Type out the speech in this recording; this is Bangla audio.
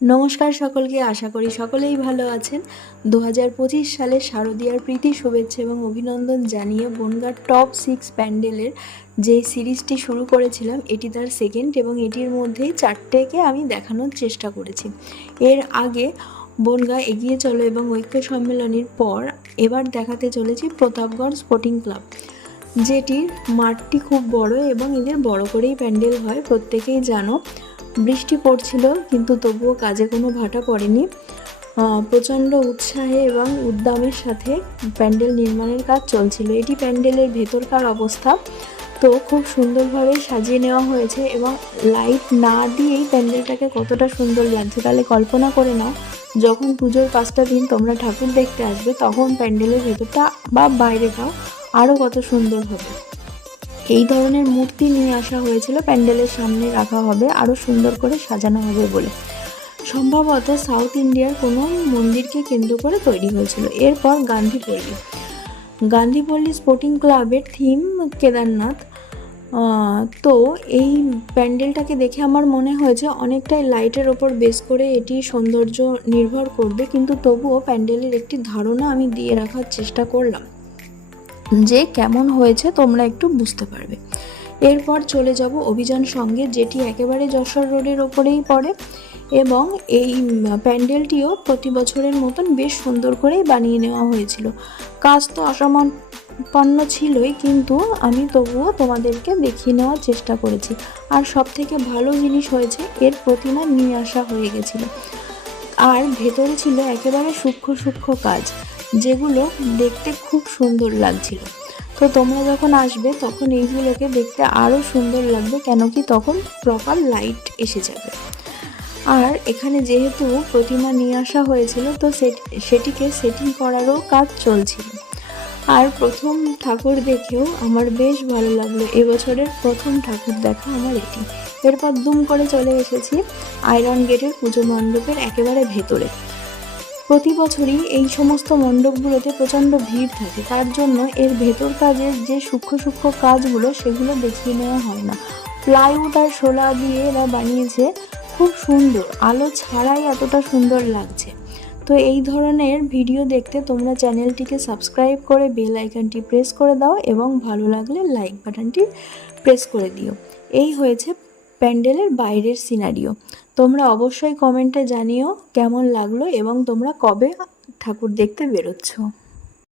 নমস্কার সকলকে, আশা করি সকলেই ভালো আছেন। 2025 সালের শারদীয়ার প্রীতি শুভেচ্ছা এবং অভিনন্দন জানিয়ে বনগাঁর টপ 6 প্যান্ডেলের যে সিরিজটি শুরু করেছিলাম, এটি তার সেকেন্ড এবং এটির মধ্যেই 4টেকে আমি দেখানোর চেষ্টা করেছি। এর আগে বনগাঁ এগিয়ে চলো এবং ঐক্য সম্মেলনের পর এবার দেখাতে চলেছি প্রতাপগড় স্পোর্টিং ক্লাব, যেটির মাঠটি খুব বড় এবং এদের বড় করেই প্যান্ডেল হয়। প্রত্যেকেই জানো, বৃষ্টি পড়ছিল কিন্তু তবুও কাজে কোনো ভাটা পড়েনি। প্রচণ্ড উৎসাহে এবং উদ্যমের সাথে প্যান্ডেল নির্মাণের কাজ চলছিল। এটি প্যান্ডেলের ভেতরকার অবস্থা। তো খুব সুন্দরভাবে সাজিয়ে নেওয়া হয়েছে এবং লাইট না দিয়েই প্যান্ডেলটাকে কতটা সুন্দর লাগছে তাহলে কল্পনা করে নাও, যখন পুজোর 5টা দিন তোমরা ঠাকুর দেখতে আসবে তখন প্যান্ডেলের ভেতরটা বা বাইরেটাও আরও কত সুন্দর হবে। এই ধরনের মূর্তি নিয়ে আসা হয়েছিল, প্যান্ডেলের সামনে রাখা হবে, আরও সুন্দর করে সাজানো হবে বলে। সম্ভবত সাউথ ইন্ডিয়ার কোনো মন্দিরকে কেন্দ্র করে তৈরি হয়েছিল। এরপর গান্ধীপল্লী স্পোর্টিং ক্লাবের থিম কেদারনাথ। তো এই প্যান্ডেলটাকে দেখে আমার মনে হয়েছে অনেকটাই লাইটের ওপর বেস করে এটি সৌন্দর্য নির্ভর করবে, কিন্তু তবুও প্যান্ডেলের একটি ধারণা আমি দিয়ে রাখার চেষ্টা করলাম যে কেমন হয়েছে তোমরা একটু বুঝতে পারবে। এরপর চলে যাব অভিযান সঙ্গে, যেটি একেবারে যশোর রোডের ওপরেই পড়ে এবং এই প্যান্ডেলটিও প্রতি বছরের মতন বেশ সুন্দর করেই বানিয়ে নেওয়া হয়েছিল। কাজ তো অসম্পন্ন ছিলই, কিন্তু আমি তবুও তোমাদেরকে দেখিয়ে নেওয়ার চেষ্টা করেছি। আর সব থেকে ভালো জিনিস হয়েছে, এর প্রতিমা নিয়ে আসা হয়ে গেছিল আর ভেতরে ছিল একেবারে সূক্ষ্ম কাজ, যেগুলো দেখতে খুব সুন্দর লাগছিল। তো তোমরা যখন আসবে তখন এইগুলোকে দেখতে আরও সুন্দর লাগবে, কেন কি তখন প্রপার লাইট এসে যাবে। আর এখানে যেহেতু প্রতিমা নিয়ে আসা হয়েছিল, তো সেটিকে সেটিং করারও কাজ চলছিল। আর প্রথম ঠাকুর দেখেও আমার বেশ ভালো লাগলো। এবছরের প্রথম ঠাকুর দেখা আমার এটি। এরপর দুম করে চলে এসেছি আয়রন গেটের পুজো মণ্ডপের একেবারে ভেতরে। প্রতি বছরই এই সমস্ত মণ্ডপগুলোতে প্রচণ্ড ভিড় থাকে, তার জন্য এর ভেতর কাজের যে সূক্ষ্ম কাজগুলো সেগুলো দেখিয়ে নেওয়া হয় না। প্লাইউড আর শোলা দিয়ে এরা বানিয়েছে, খুব সুন্দর, আলো ছাড়াই এতটা সুন্দর লাগছে। তো এই ধরনের ভিডিও দেখতে তোমরা চ্যানেলটিকে সাবস্ক্রাইব করে বেল আইকনটি প্রেস করে দাও এবং ভালো লাগলে লাইক বাটনটি প্রেস করে দিও। এই হয়েছে প্যান্ডেলের বাইরের সিনারিও। তোমরা অবশ্যই কমেন্টে জানিও কেমন লাগলো এবং তোমরা কবে ঠাকুর দেখতে বেরোচ্ছ।